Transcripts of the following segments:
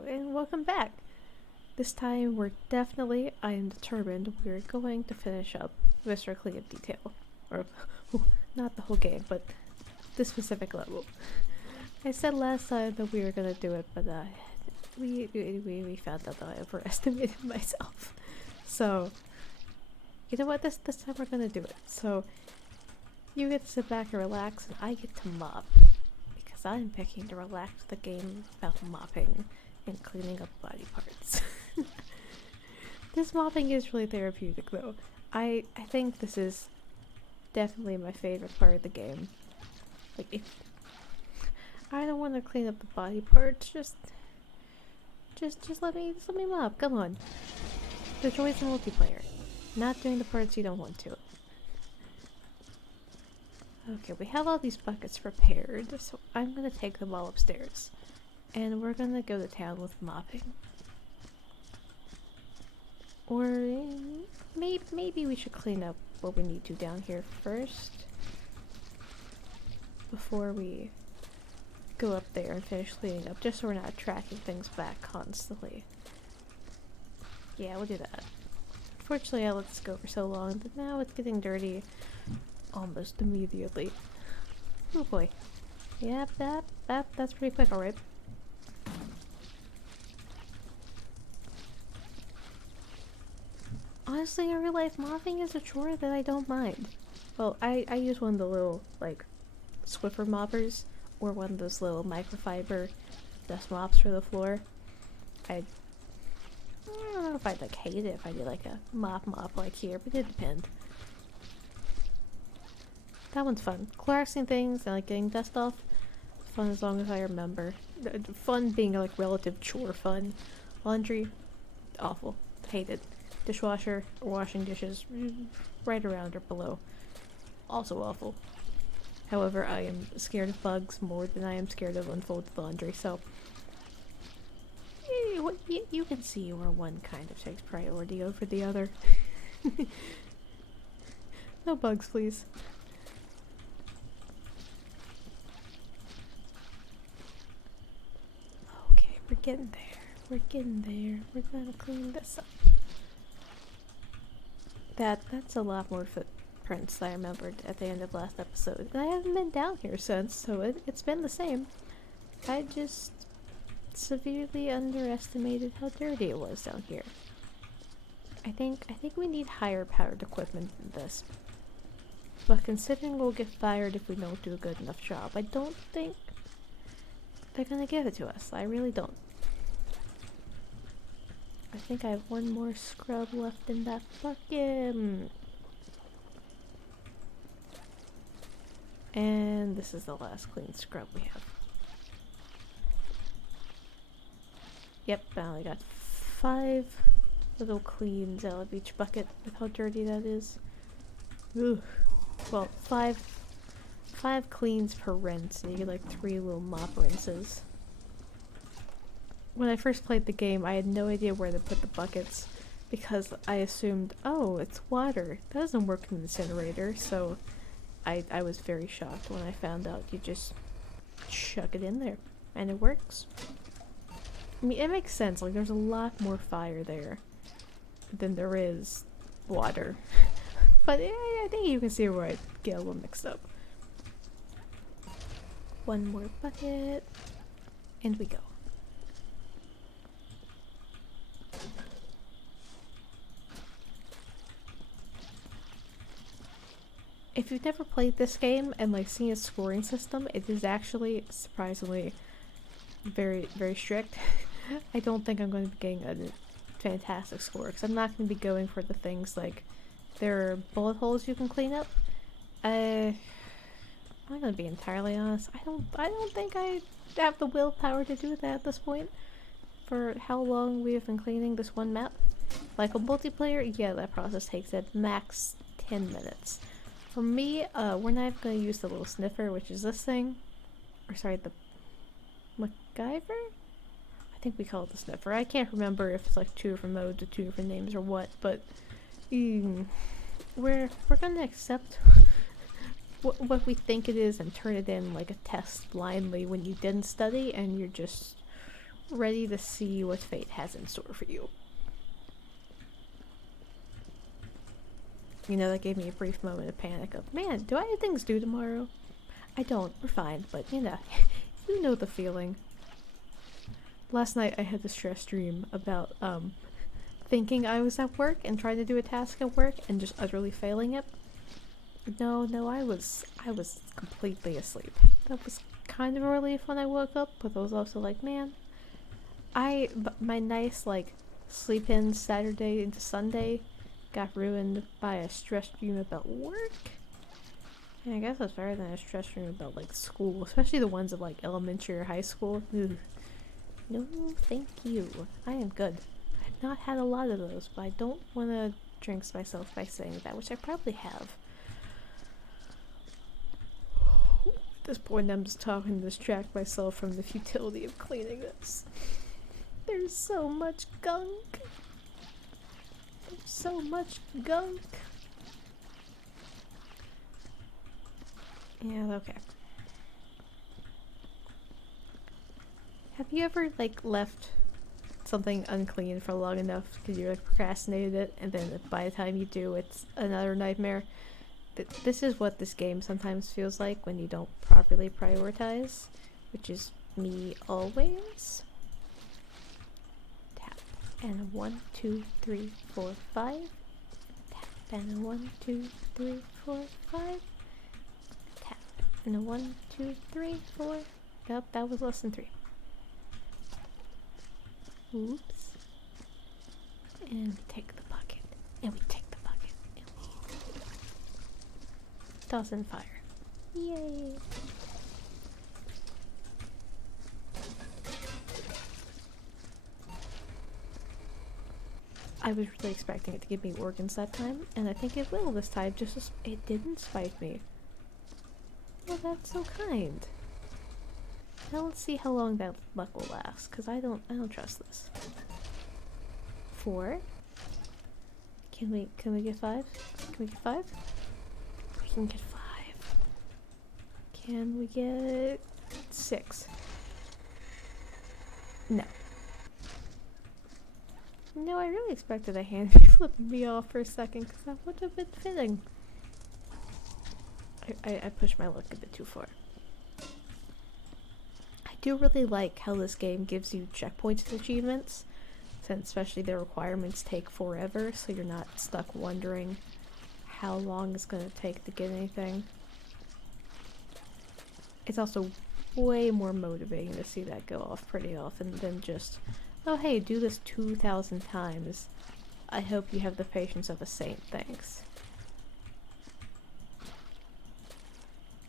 Hello, and welcome back. This time I am determined, we're going to finish up Viscera Cleanup Detail. Or, not the whole game, but this specific level. I said last time that we were gonna do it, but we found out that I overestimated myself. So, you know what, this time we're gonna do it. So, you get to sit back and relax, and I get to mop. Because I'm picking to relax the game about mopping and cleaning up body parts. This mopping is really therapeutic though. I think this is definitely my favorite part of the game. Like, if I don't want to clean up the body parts, just let me mop. Come on. The joys of multiplayer. Not doing the parts you don't want to. Okay, we have all these buckets prepared, so I'm gonna take them all upstairs. And we're gonna go to town with mopping. Or maybe we should clean up what we need to down here first. Before we go up there and finish cleaning up, just so we're not tracking things back constantly. Yeah, we'll do that. Fortunately, I let this go for so long that now it's getting dirty almost immediately. Oh boy. Yep, that's pretty quick, alright. Honestly, in real life, mopping is a chore that I don't mind. Well, I use one of the little, like, Swiffer moppers, or one of those little microfiber dust mops for the floor. I don't know if I'd, like, hate it if I did, like, a mop like here, but it depends. That one's fun. Collapsing things and, like, getting dust off. Fun as long as I remember. Fun being, like, relative chore fun. Laundry, awful. Hate it. Dishwasher or washing dishes, right around or below. Also awful. However, I am scared of bugs more than I am scared of unfolded laundry, so you can see where one kind of takes priority over the other. No bugs, please. Okay, we're getting there. We're getting there. We're gonna clean this up. That's a lot more footprints than I remembered at the end of last episode. And I haven't been down here since, so it's been the same. I just severely underestimated how dirty it was down here. I think we need higher powered equipment than this. But considering we'll get fired if we don't do a good enough job, I don't think they're gonna give it to us. I really don't. I think I have one more scrub left in that bucket. And this is the last clean scrub we have. Yep, I only got 5 little cleans out of each bucket with how dirty that is. Ugh. Well, 5 cleans per rinse, and you get like 3 little mop rinses. When I first played the game, I had no idea where to put the buckets because I assumed, oh, it's water. That doesn't work in the incinerator, so I was very shocked when I found out you just chuck it in there and it works. I mean, it makes sense. Like, there's a lot more fire there than there is water. But yeah, I think you can see where I get a little mixed up. One more bucket, and we go. If you've never played this game and like seen its scoring system, it is actually surprisingly very, very strict. I don't think I'm going to be getting a fantastic score because I'm not going to be going for the things like there are bullet holes you can clean up. I'm gonna be entirely honest. I don't think I have the willpower to do that at this point. For how long we have been cleaning this one map, like a multiplayer, yeah, that process takes at max 10 minutes. For me, we're not going to use the little sniffer, which is this thing. Or sorry, the MacGyver? I think we call it the sniffer. I can't remember if it's like 2 different modes or 2 different names or what, but we're going to accept what we think it is and turn it in like a test blindly when you didn't study and you're just ready to see what fate has in store for you. You know, that gave me a brief moment of panic of, man, do I have things due tomorrow? I don't, we're fine, but you know, you know the feeling. Last night I had this stress dream about, thinking I was at work and trying to do a task at work and just utterly failing it. No, I was completely asleep. That was kind of a relief when I woke up, but I was also like, man, my nice, like, sleep in Saturday into Sunday got ruined by a stress dream about work. And I guess it's better than a stress dream about, like, school, especially the ones of, like, elementary or high school. Ugh. No, thank you. I am good. I've not had a lot of those, but I don't want to jinx myself by saying that, which I probably have. At this point, I'm just talking to distract myself from the futility of cleaning this. There's so much gunk. So much gunk. Yeah, okay. Have you ever, like, left something unclean for long enough because you, like, procrastinated it, and then by the time you do, it's another nightmare? This is what this game sometimes feels like when you don't properly prioritize, which is me always. Tap. And a 1, 2, 3, 4, 5. Tap. And a 1, 2, 3, 4, 5. Tap. And a 1, 2, 3, 4. Nope, that was less than 3. Oops. And we take the bucket. And we take the bucket. And we toss in fire. Yay! I was really expecting it to give me organs that time, and I think it will this time, just as it didn't spite me. Well, that's so kind. Now let's see how long that luck will last, because I don't trust this. 4. Can we get 5? Can we get 5? We can get 5. Can we get 6? No. No, I really expected a hand to be flipping me off for a second, because that would have been fitting. I pushed my luck a bit too far. I do really like how this game gives you checkpoints to achievements, since especially the requirements take forever, so you're not stuck wondering how long it's going to take to get anything. It's also way more motivating to see that go off pretty often than just, oh hey, do this 2,000 times. I hope you have the patience of a saint, thanks.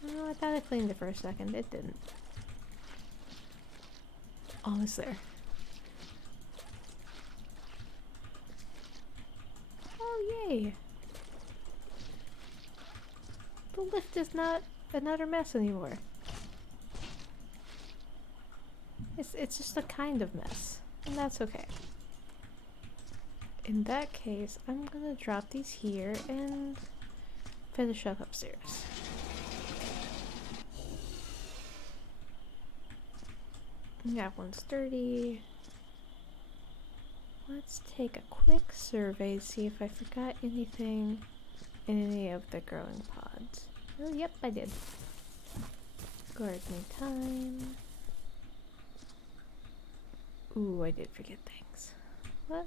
Oh, I thought I cleaned it for a second, it didn't. Almost there. Oh yay! The lift is not another mess anymore. It's just a kind of mess, and that's okay. In that case, I'm gonna drop these here and finish up upstairs. That one's dirty. Let's take a quick survey, see if I forgot anything in any of the growing pods. Oh, yep, I did. Gardening time. Ooh, I did forget things.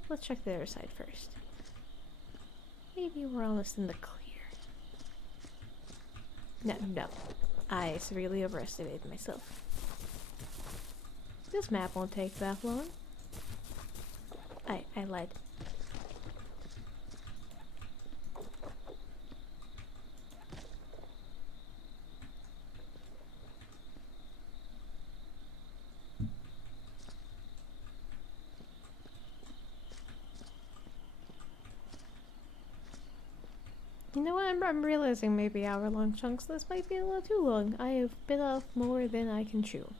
Let's check the other side first. Maybe we're almost in the clear. No. I severely overestimated myself. This map won't take that long. I lied. You know what, I'm realizing maybe hour-long chunks. This might be a little too long. I have bit off more than I can chew.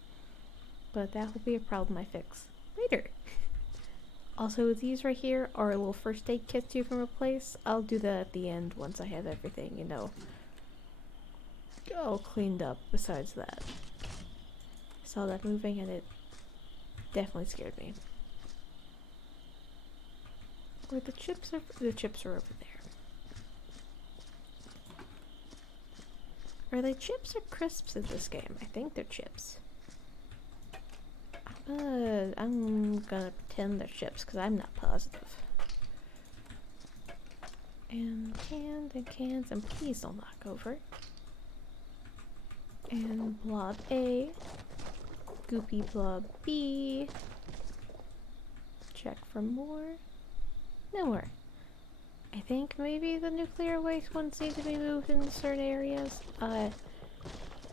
But that will be a problem I fix later. Also, these right here are little first aid kits you can replace. I'll do that at the end once I have everything, you know, all cleaned up besides that. I saw that moving and it Definitely scared me. Where the chips are over there. Are they chips or crisps in this game? I think they're chips. I'm gonna pretend they're chips because I'm not positive. And cans, and please don't knock over. And blob A. Goopy blob B. Check for more. No more. I think maybe the nuclear waste ones need to be moved in certain areas. I'm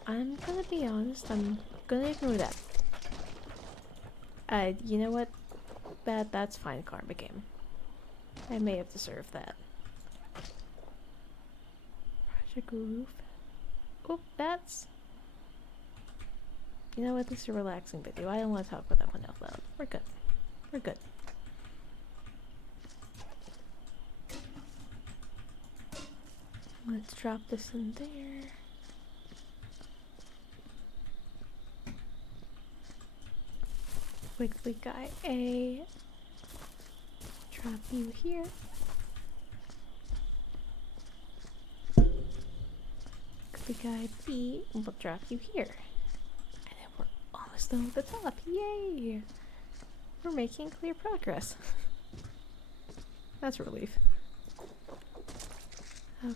gonna be honest, I'm gonna ignore that. You know what? That's fine, karma game. I may have deserved that. Project roof. Oh, that's... You know what? This is a relaxing video. I don't want to talk about that one out loud. We're good. We're good. Let's drop this in there. Wiggly guy A. Drop you here. Wiggly guy B. We'll drop you here. And then we're almost done with the top. Yay! We're making clear progress. That's a relief. Okay.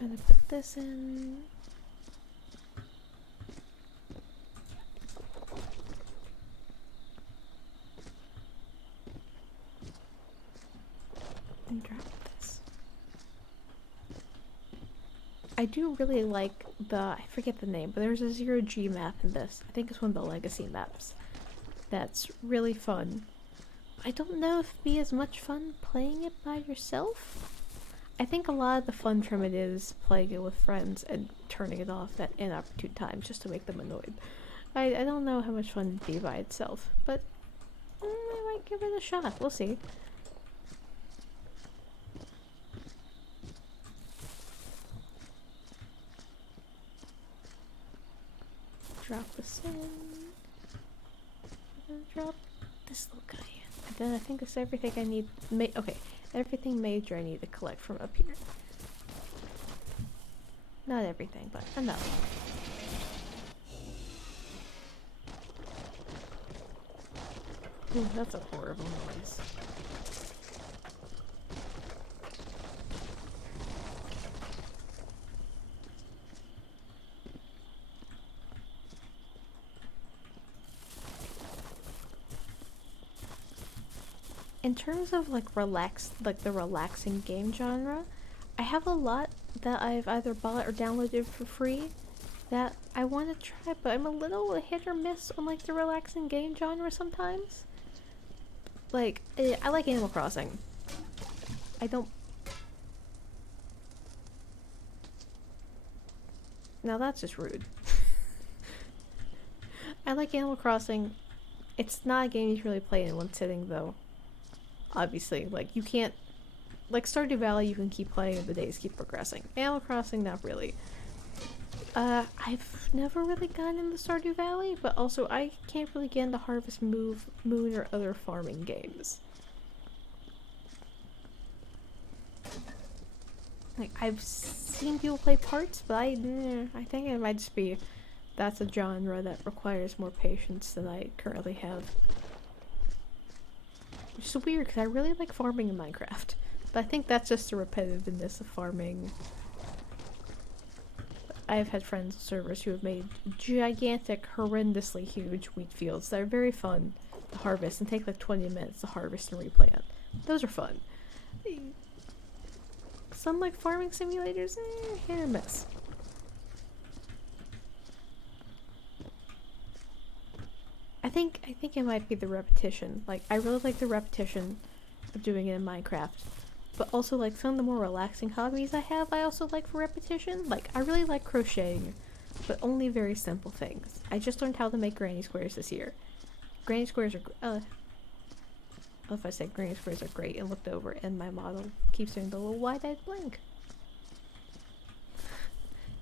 We're gonna put this in. And drop this. I do really like I forget the name, but there's a 0G map in this. I think it's one of the legacy maps. That's really fun. I don't know if it'd be as much fun playing it by yourself. I think a lot of the fun from it is playing it with friends and turning it off at inopportune times just to make them annoyed. I don't know how much fun it'd be by itself, but I might give it a shot. We'll see. Drop this in. I'm gonna drop this little guy in. And then I think that's everything I need. Okay, everything major I need to collect from up here. Not everything, but enough. Ooh, that's a horrible noise. In terms of like the relaxing game genre, I have a lot that I've either bought or downloaded for free that I want to try, but I'm a little hit or miss on like the relaxing game genre sometimes. Like, I like Animal Crossing. I don't... Now that's just rude. I like Animal Crossing. It's not a game you can really play in one sitting though. Obviously, like you can't, like Stardew Valley you can keep playing and the days keep progressing. Animal Crossing, not really. I've never really gotten into Stardew Valley, but also I can't really get into Harvest Moon or other farming games. Like, I've seen people play parts, but I think it might just be that's a genre that requires more patience than I currently have. Which is weird, because I really like farming in Minecraft. But I think that's just the repetitiveness of farming. I've had friends and servers who have made gigantic, horrendously huge wheat fields that are very fun to harvest and take like 20 minutes to harvest and replant. Those are fun. Some like farming simulators, hit or miss. I think it might be the repetition. Like, I really like the repetition of doing it in Minecraft. But also, like, some of the more relaxing hobbies I have, I also like for repetition. Like, I really like crocheting, but only very simple things. I just learned how to make granny squares this year. Granny squares are, if I said granny squares are great and looked over and my model keeps doing the little wide-eyed blink.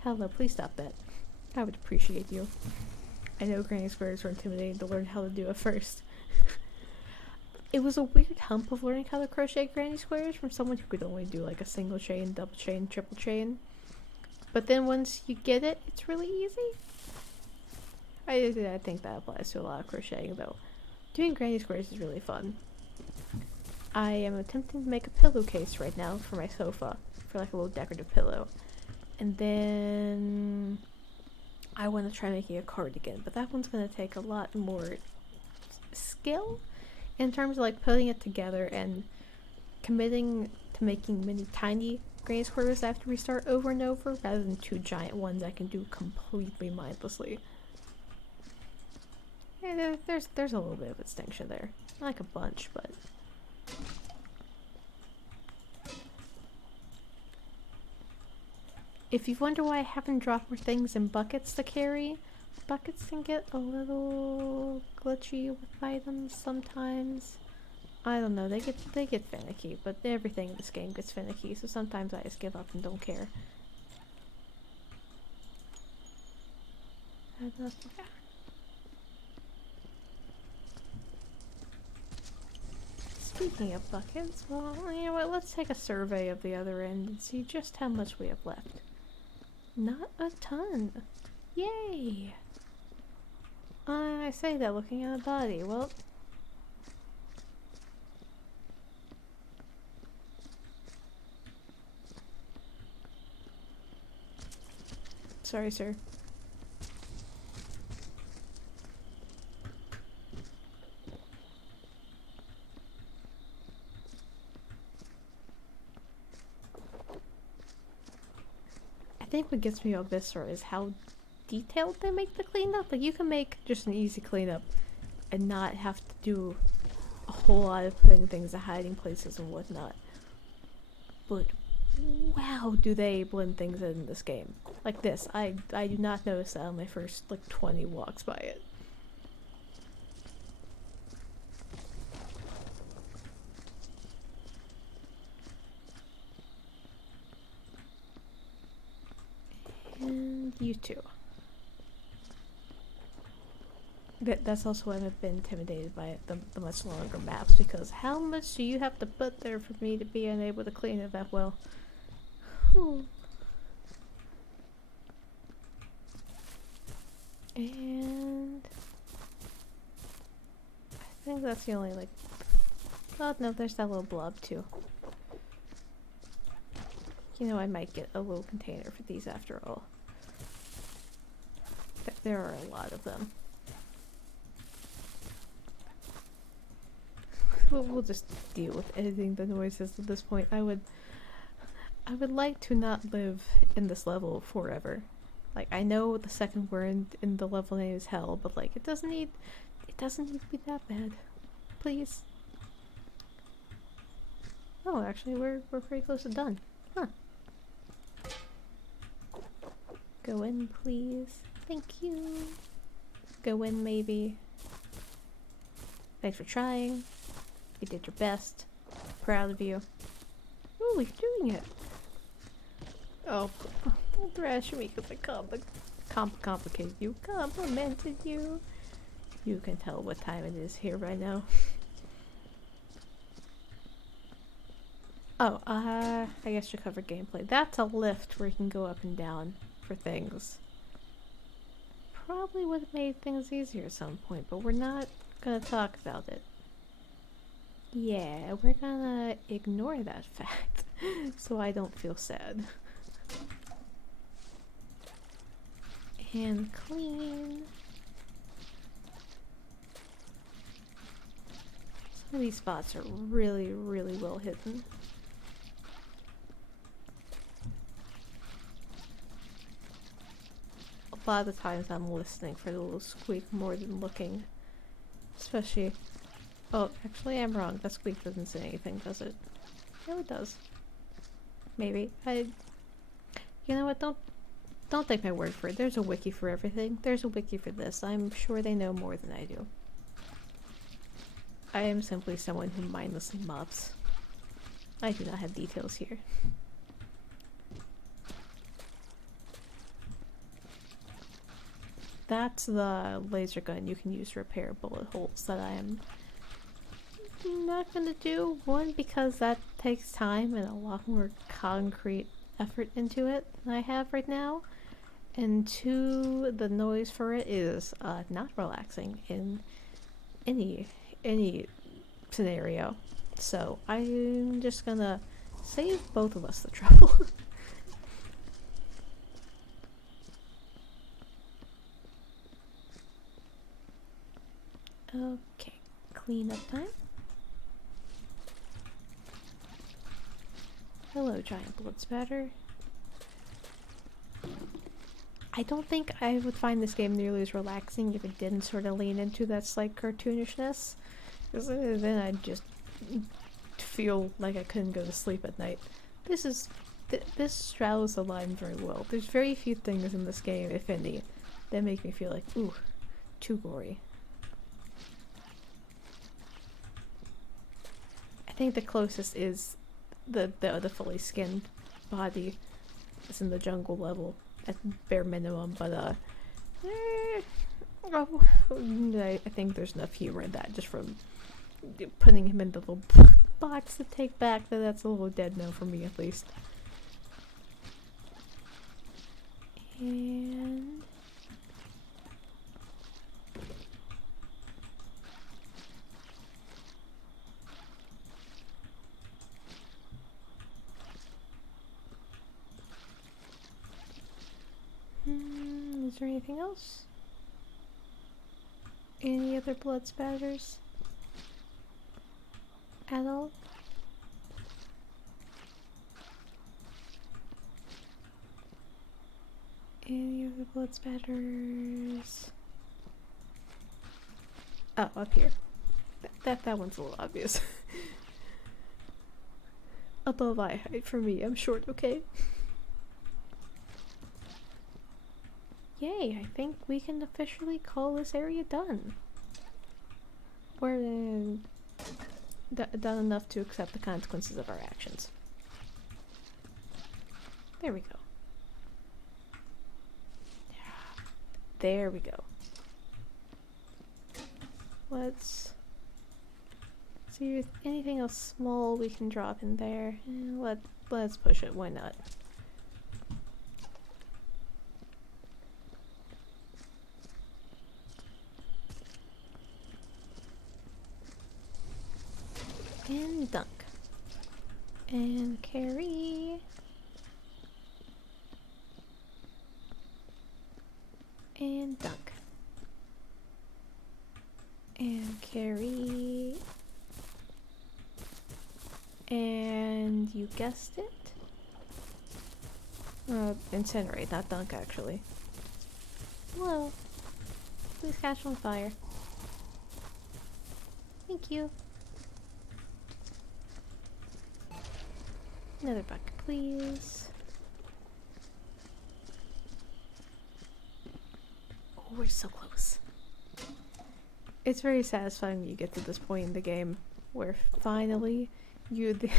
Hello, please stop that. I would appreciate you. I know granny squares were intimidating to learn how to do it first. It was a weird hump of learning how to crochet granny squares from someone who could only do like a single chain, double chain, triple chain. But then once you get it, it's really easy. I think that applies to a lot of crocheting though. Doing granny squares is really fun. I am attempting to make a pillowcase right now for my sofa, for like a little decorative pillow. And then I want to try making a cardigan, but that one's going to take a lot more skill in terms of like putting it together and committing to making many tiny granny squares I have to restart over and over rather than two giant ones I can do completely mindlessly. Yeah, there's a little bit of distinction there. Not like a bunch, but if you wonder why I haven't dropped more things in buckets to carry, buckets can get a little glitchy with items sometimes. I don't know, they get finicky, but everything in this game gets finicky, so sometimes I just give up and don't care. Speaking of buckets, well, you know what, let's take a survey of the other end and see just how much we have left. Not a ton. Yay! I say that looking at the body. Well, sorry, sir. I think what gets me about Viscera is how detailed they make the cleanup. Like, you can make just an easy cleanup and not have to do a whole lot of putting things in hiding places and whatnot. But wow, do they blend things in this game. Like this, I do not notice that on my first like 20 walks by it. And you too. That's also why I've been intimidated by the much longer maps, because how much do you have to put there for me to be unable to clean it that well? Whew. And I think that's the only like, oh no, there's that little blob too. You know, I might get a little container for these after all. There are a lot of them. We'll just deal with editing the noises at this point. I would like to not live in this level forever. Like, I know the second word in the level name is hell, but like it doesn't need to be that bad. Please. Oh, actually we're pretty close to done. Huh. Go in, please. Thank you. Go in, maybe. Thanks for trying. You did your best. Proud of you. Ooh, you're doing it. Oh, don't thrash me because I complicated you. Complimented you. You can tell what time it is here right now. Oh, I guess you covered gameplay. That's a lift where you can go up and down for things. Probably would have made things easier at some point, but we're not gonna talk about it. Yeah, we're gonna ignore that fact so I don't feel sad. And clean. Some of these spots are really, really well hidden. A lot of the times I'm listening for the little squeak more than looking. Especially... Oh, actually I'm wrong. That squeak doesn't say anything, does it? No, it does. Maybe. You know what? Don't take my word for it. There's a wiki for everything. There's a wiki for this. I'm sure they know more than I do. I am simply someone who mindlessly mops. I do not have details here. that's the laser gun you can use to repair bullet holes that I am not gonna do. One, because that takes time and a lot more concrete effort into it than I have right now. And two, the noise for it is not relaxing in any scenario. So I'm just gonna save both of us the trouble. Okay, cleanup time. Hello, giant blood spatter. I don't think I would find this game nearly as relaxing if it didn't sort of lean into that slight cartoonishness. Because then I'd just feel like I couldn't go to sleep at night. This straddles the line very well. There's very few things in this game, if any, that make me feel like, ooh, too gory. I think the closest is the fully skinned body that's in the jungle level at bare minimum, but I think there's enough humor in that just from putting him in the little box to take back. That's a little dead no for me, at least. And is there anything else? Any other blood spatters? At all? Any other blood spatters? Oh, up here. That one's a little obvious. Above eye height for me. I'm short, okay? Yay, I think we can officially call this area done. We're done enough to accept the consequences of our actions. There we go. There we go. Let's see if anything else small we can drop in there. Let's push it, why not? And dunk. And carry. And dunk. And carry. And you guessed it? Incinerate, not dunk actually. Whoa. Please catch on fire. Thank you. Another bucket, please. Oh, we're so close. It's very satisfying when you get to this point in the game where finally the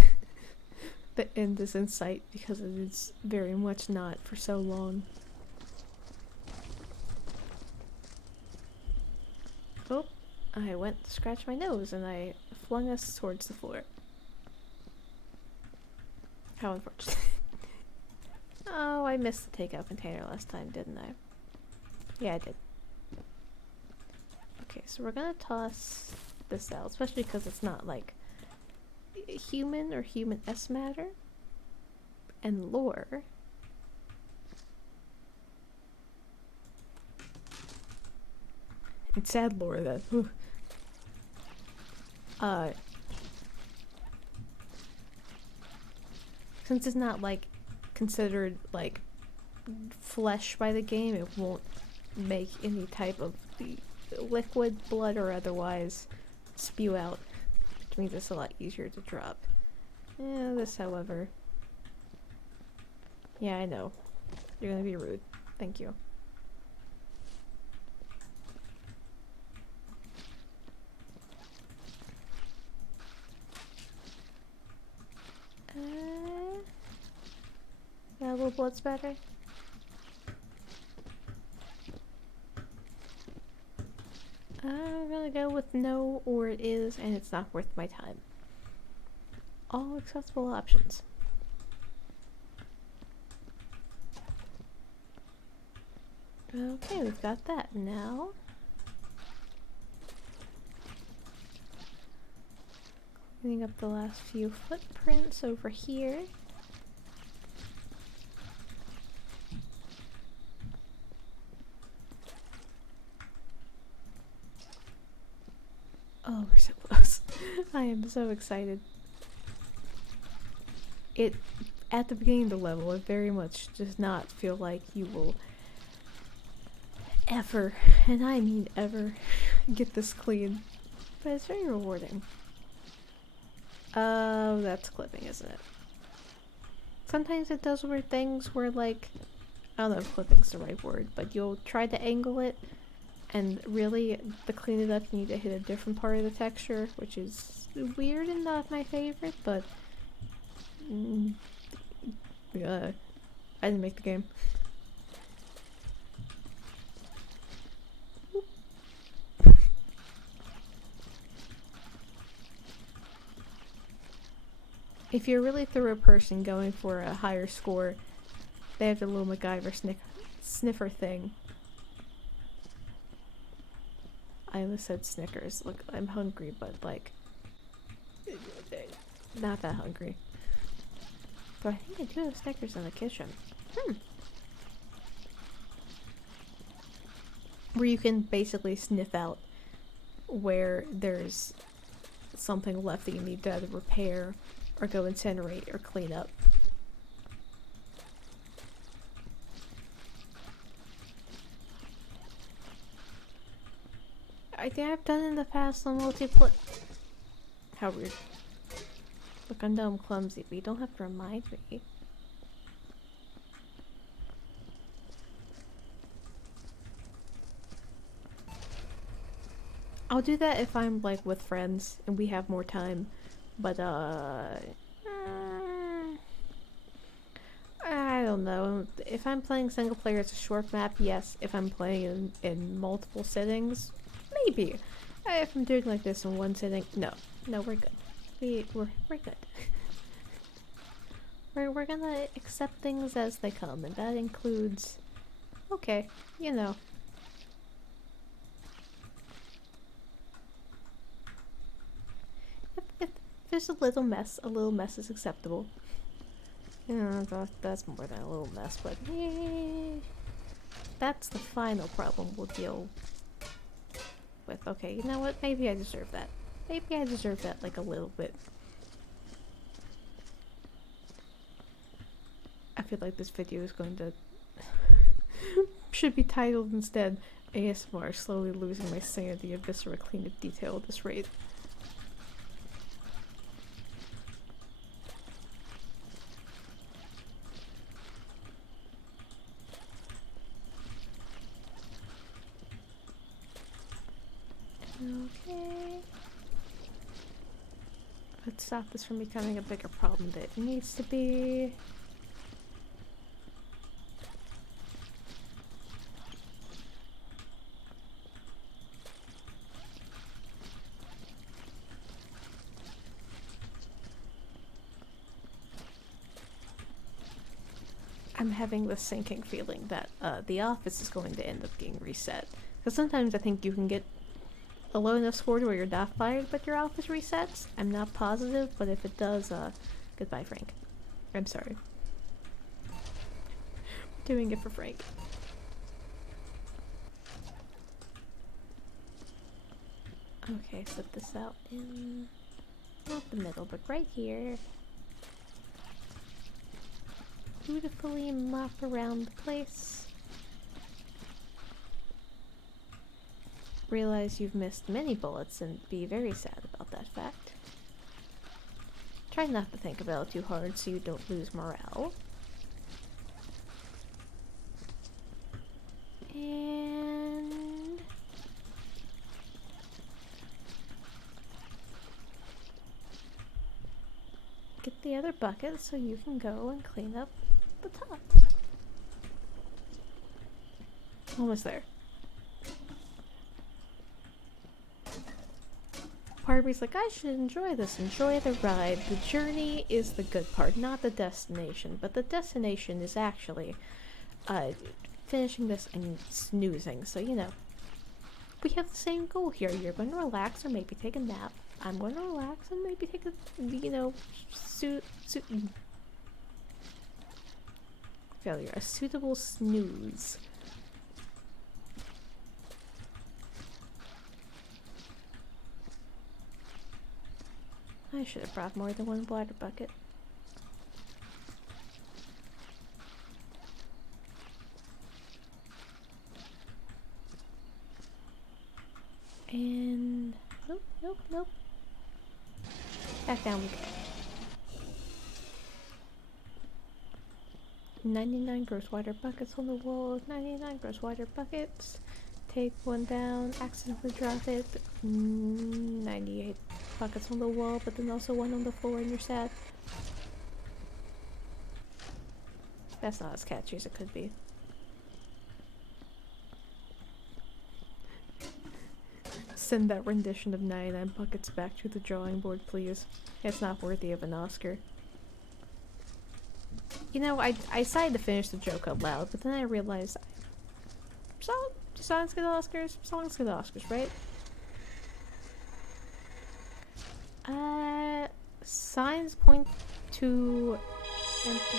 end is in sight, because it is very much not for so long. Oh, I went to scratch my nose and I flung us towards the floor. How unfortunate. Oh, I missed the takeout container last time, didn't I? Yeah, I did. Okay, so we're gonna toss this out, especially because it's not like human or human-esque matter. And lore. It's sad lore that. Since it's not like considered like flesh by the game, it won't make any type of liquid, blood, or otherwise spew out, which means it's a lot easier to drop. Yeah, this, however. Yeah, I know. You're gonna be rude. Thank you. That little blood spatter. I'm gonna go with no, or it is, and it's not worth my time. All acceptable options. Okay, we've got that now. Cleaning up the last few footprints over here. Oh, we're so close. I am so excited. At the beginning of the level, it very much does not feel like you will ever, and I mean ever, get this clean. But it's very rewarding. Oh, that's clipping, isn't it? Sometimes it does weird things where, like, I don't know if clipping's the right word, but you'll try to angle it, and really, to clean it up, you need to hit a different part of the texture, which is weird and not my favorite, but I didn't make the game. If you're a really thorough person going for a higher score, they have the little MacGyver sniffer thing. I almost said Snickers. Look, I'm hungry, but like, not that hungry. But I think I do have Snickers in the kitchen. Where you can basically sniff out where there's something left that you need to either repair or go incinerate or clean up. I think I've done in the past on multiplayer. How weird. Look, I know I'm clumsy, but you don't have to remind me. I'll do that if I'm like with friends and we have more time, but I don't know. If I'm playing single player, it's a short map, yes. If I'm playing in multiple settings, maybe. If I'm doing like this in one sitting, no, we're good. We're good. we're gonna accept things as they come, and that includes, okay, you know. If there's a little mess is acceptable. Yeah, that's more than a little mess, but that's the final problem we'll deal with. Okay, you know what? Maybe I deserve that. Maybe I deserve that, like, a little bit. I feel like this video is going to should be titled instead ASMR slowly losing my sanity of Viscera cleanup detail at this rate. Okay. Let's stop this from becoming a bigger problem that it needs to be. I'm having this sinking feeling that the office is going to end up getting reset. Because sometimes I think you can get a low enough score to where you're not fired, but your office resets. I'm not positive, but if it does, goodbye, Frank. I'm sorry. Doing it for Frank. Okay, set this out in not the middle, but right here. Beautifully mop around the place. Realize you've missed many bullets and be very sad about that fact. Try not to think about it too hard so you don't lose morale. And get the other bucket so you can go and clean up the top. Almost there. part of me's like, I should enjoy this, enjoy the ride. The journey is the good part, not the destination. But the destination is actually finishing this and snoozing. So, you know, we have the same goal here. You're going to relax or maybe take a nap. I'm going to relax and maybe take a, you know, failure. A suitable snooze. I should have brought more than one water bucket. And nope, nope, nope. Back down we go. 99 gross water buckets on the wall. 99 gross water buckets. Take one down. Accidentally drop it. 98 buckets on the wall, but then also one on the floor, and you're sad. That's not as catchy as it could be. Send that rendition of 99 buckets back to the drawing board, please. It's not worthy of an Oscar. You know, I decided to finish the joke out loud, but then I realized songs get Oscars? Songs get Oscars, right? Signs point to empty